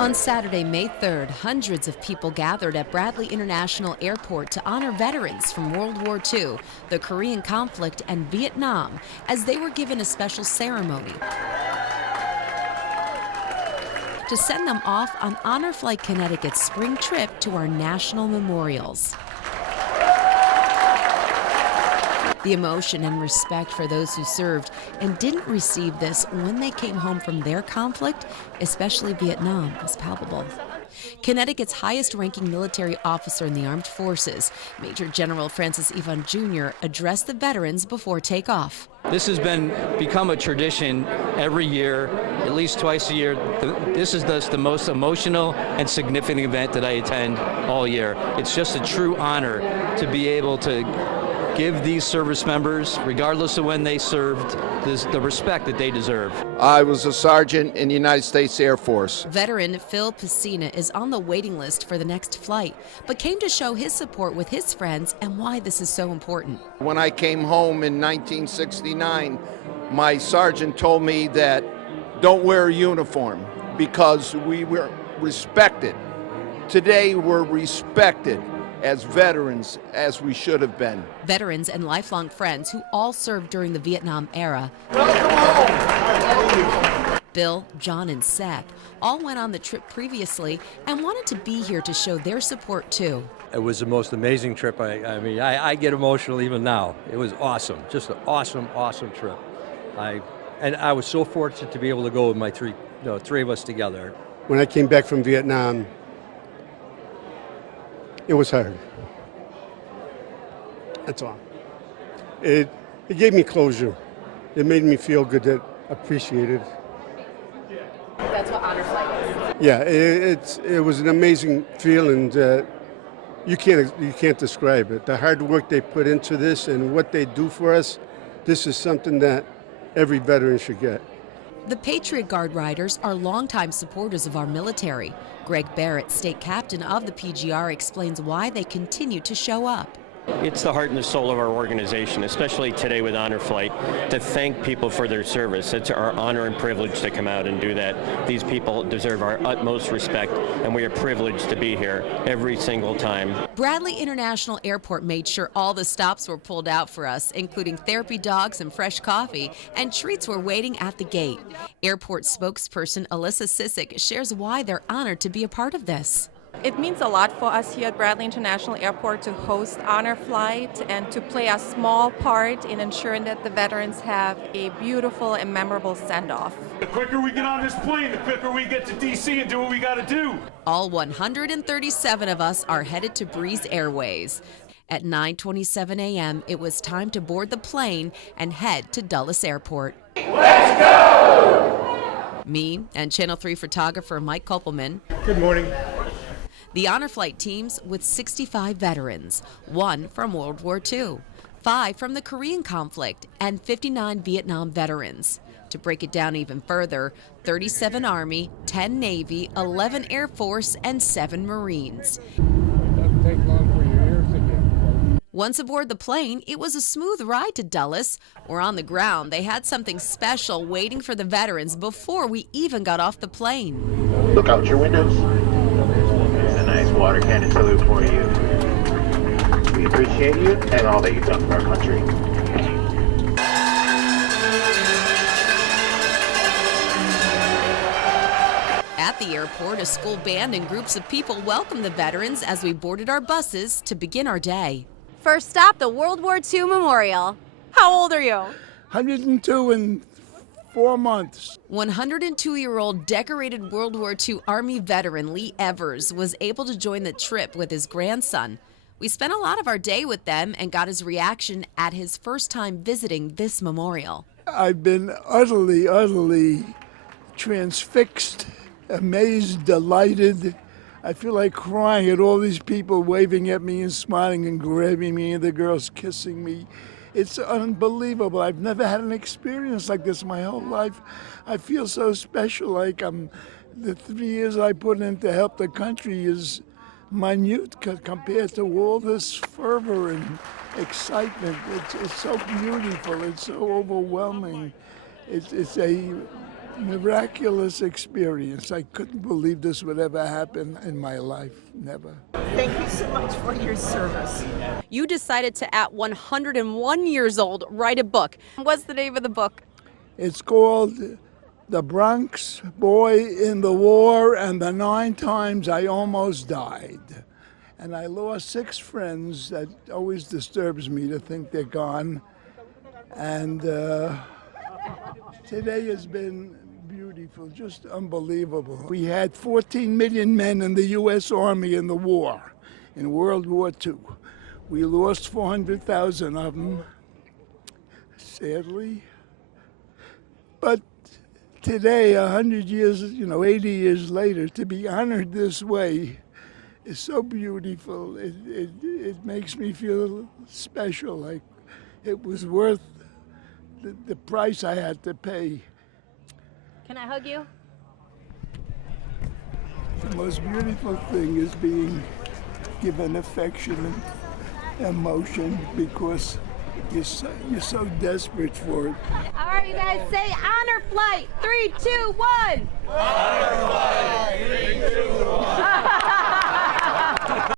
On Saturday, May 3rd, hundreds of people gathered at Bradley International Airport to honor veterans from World War II, the Korean conflict, and Vietnam, as they were given a special ceremony to send them off on Honor Flight Connecticut's spring trip to our national memorials. The emotion and respect for those who served and didn't receive this when they came home from their conflict, especially Vietnam, was palpable. Connecticut's highest-ranking military officer in the armed forces, Major General Francis Yvonne Jr., addressed the veterans before takeoff. This has become a tradition every year, at least twice a year. This is the most emotional and significant event that I attend all year. It's just a true honor to be able to give these service members, regardless of when they served, the respect that they deserve. I was a sergeant in the United States Air Force. Veteran Phil Pacina is on the waiting list for the next flight, but came to show his support with his friends and why this is so important. When I came home in 1969, my sergeant told me that don't wear a uniform because we were respected. Today we're respected as veterans as we should have been. Veterans and lifelong friends who all served during the Vietnam era. Bill, John, and Seth all went on the trip previously and wanted to be here to show their support too. It was the most amazing trip. I get emotional even now. It was awesome, just an awesome, awesome trip. And I was so fortunate to be able to go with my three of us together. When I came back from Vietnam, it was hard. That's all. It gave me closure. It made me feel good, that appreciated. That's what Honor Flight is. Yeah, it was an amazing feeling that you can't describe it. The hard work they put into this and what they do for us, this is something that every veteran should get. The Patriot Guard riders are longtime supporters of our military. Greg Barrett, state captain of the PGR, explains why they continue to show up. It's the heart and the soul of our organization, especially today with Honor Flight, to thank people for their service. It's our honor and privilege to come out and do that. These people deserve our utmost respect, and we are privileged to be here every single time. Bradley International Airport made sure all the stops were pulled out for us, including therapy dogs and fresh coffee, and treats were waiting at the gate. Airport spokesperson Alyssa Sissick shares why they're honored to be a part of this. It means a lot for us here at Bradley International Airport to host Honor Flight and to play a small part in ensuring that the veterans have a beautiful and memorable send-off. The quicker we get on this plane, the quicker we get to D.C. and do what we got to do. All 137 of us are headed to Breeze Airways. At 9:27 a.m., it was time to board the plane and head to Dulles Airport. Let's go! Me and Channel 3 photographer Mike Kopelman. Good morning. The Honor Flight teams with 65 veterans, 1 from World War II, 5 from the Korean conflict, and 59 Vietnam veterans. To break it down even further, 37 Army, 10 Navy, 11 Air Force, and 7 Marines. It doesn't take long for your ears to get. Once aboard the plane, it was a smooth ride to Dulles, where on the ground they had something special waiting for the veterans before we even got off the plane. Look out your windows. A nice water cannon salute for you. We appreciate you and all that you've done for our country. At the airport, a school band and groups of people welcomed the veterans as we boarded our buses to begin our day. First stop, the World War II Memorial. How old are you? 102 and 4 months. 102-year-old decorated World War II Army veteran Lee Evers was able to join the trip with his grandson. We spent a lot of our day with them and got his reaction at his first time visiting this memorial. I've been utterly transfixed, amazed, delighted. I feel like crying at all these people waving at me and smiling and grabbing me and the girls kissing me. It's unbelievable. I've never had an experience like this my whole life. I feel so special, like the 3 years I put in to help the country is minute compared to all this fervor and excitement. It's so beautiful. It's so overwhelming. It's a miraculous experience. I couldn't believe this would ever happen in my life. Never. Thank you so much for your service. You decided to, at 101 years old, write a book. What's the name of the book? It's called The Bronx Boy in the War and the 9 Times I Almost Died. And I lost 6 friends. That always disturbs me to think they're gone. And today has been beautiful, just unbelievable. We had 14 million men in the U.S. Army in the war, in World War II. We lost 400,000 of them, sadly. But today, 100 years, 80 years later, to be honored this way is so beautiful. It makes me feel special, like it was worth the price I had to pay. Can I hug you? The most beautiful thing is being given affection and emotion because you're so desperate for it. All right, you guys say Honor Flight. 3, 2, 1. Honor Flight. 3, 2, 1.